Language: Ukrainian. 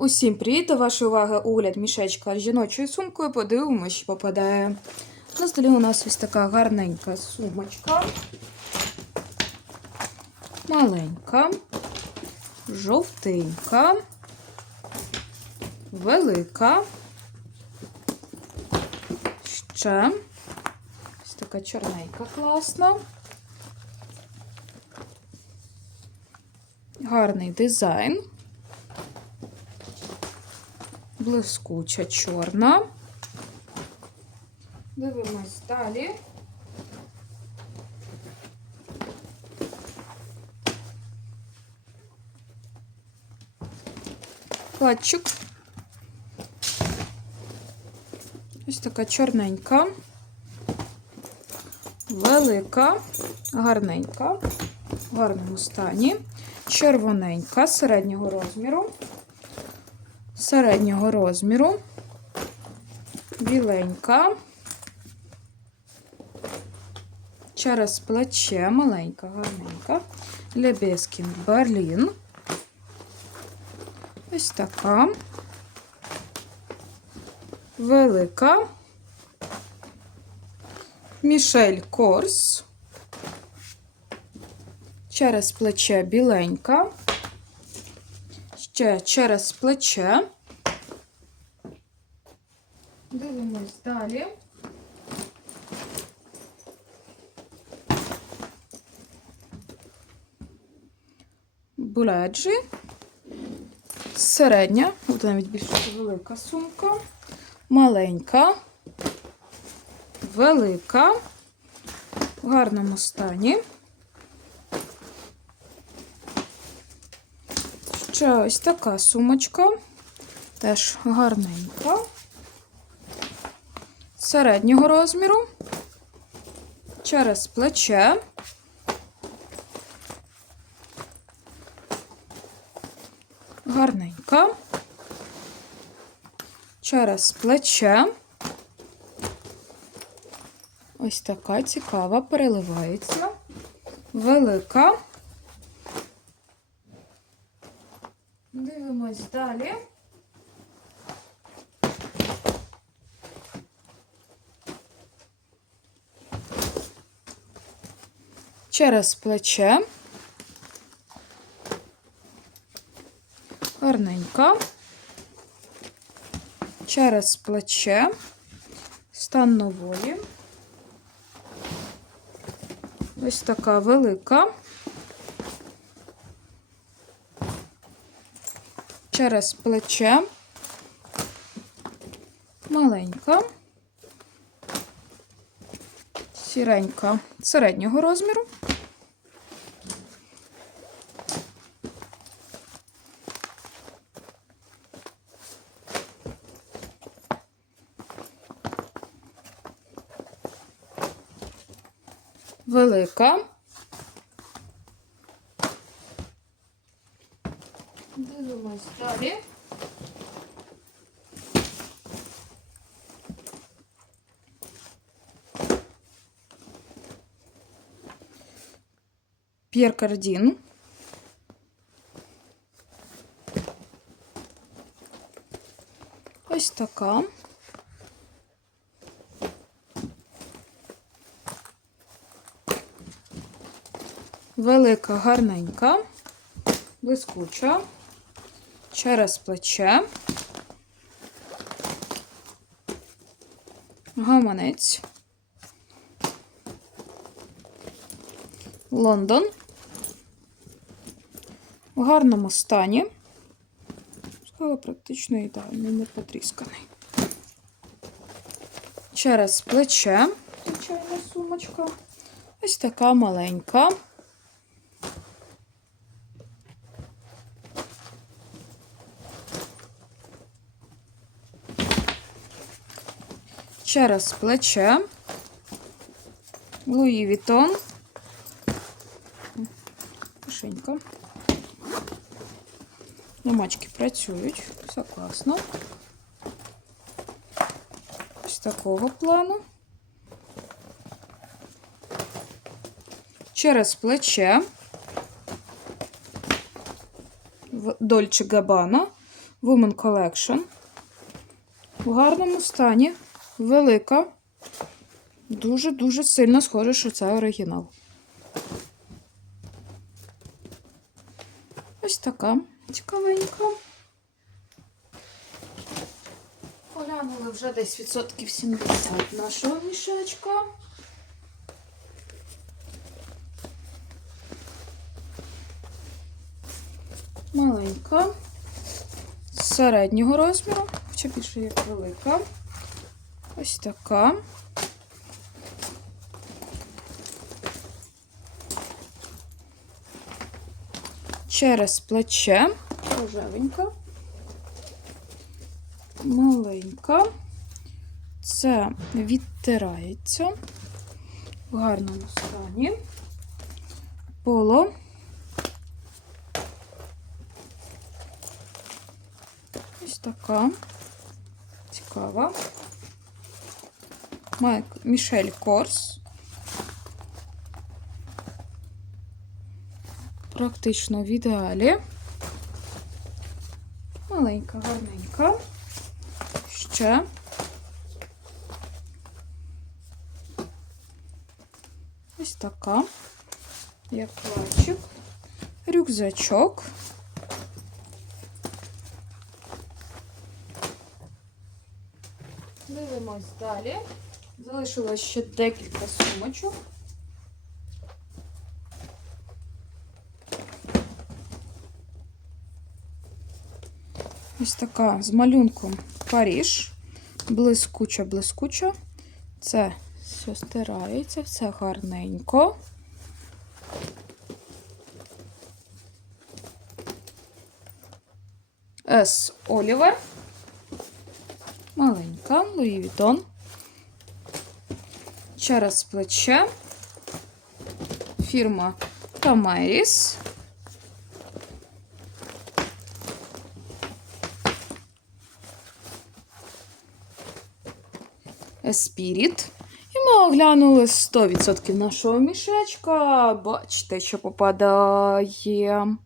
Усім привіт! До вашої уваги огляд мішечка з жіночою сумкою. Подивимося, що попадає. На столі у нас ось така гарненька сумочка. Маленька, жовтенька, велика. Ще ось така чорненька класна. Гарний дизайн. Блискуча чорна. Дивимось далі. Кладчик. Ось така чорненька, велика, гарненька, в гарному стані, червоненька, середнього розміру середнього розміру, біленька, через плече, маленька, гарненька, Лебескін Берлін. Ось така, велика, Мішель Корс, через плече біленька ще через плече. Дивимось далі. Буледжі. Середня, от навіть більш велика сумка, маленька, велика, в гарному стані. Ще ось така сумочка, теж гарненька, середнього розміру, через плече. Гарненька, через плече. Ось така цікава, переливається, велика. Дивимось далі. Через плече. Гарненька. Через плече. Стан нової. Ось така велика. Через плече, маленька, сіренька середнього розміру. Велика. Дивимось далі. П'єр. Ось така. Велика, гарненька, блискуча через плече, гаманець, Лондон. В гарному стані. Сказала, практично ідеальний, не потрісканий. Через плече, звичайна сумочка. Ось така маленька. Через плече, Луї Вітон, кишенька. Намачки працюють, все класно. Ось такого плану. Через плече в Габана Woman Collection. В гарному стані. Велика. Дуже-дуже сильно схоже, що це оригінал. Ось така цікавенька. Поглянули вже десь відсотків 70 нашого мішечка. Маленька. Середнього розміру, хоча більше як велика. Ось така. Через плече. Рожевенька. Маленька. Це відтирається в гарному стані. Поло. Ось така. Цікава. Майк Мішель Корс. Практично в ідеалі. Маленька, гарненька. Ще. Ось така. Як плачик. Рюкзачок. Дивимось далі. Залишилось ще декілька сумочок. Ось така з малюнком Паріж. Блискуча, блискуча. Це все стирається, все гарненько. С. Олівер. Маленька, Луї Вітон. Через плече. Фірма Тамеріс. Esprit. І ми оглянули 100% нашого мішечка. Бачите, що попадає.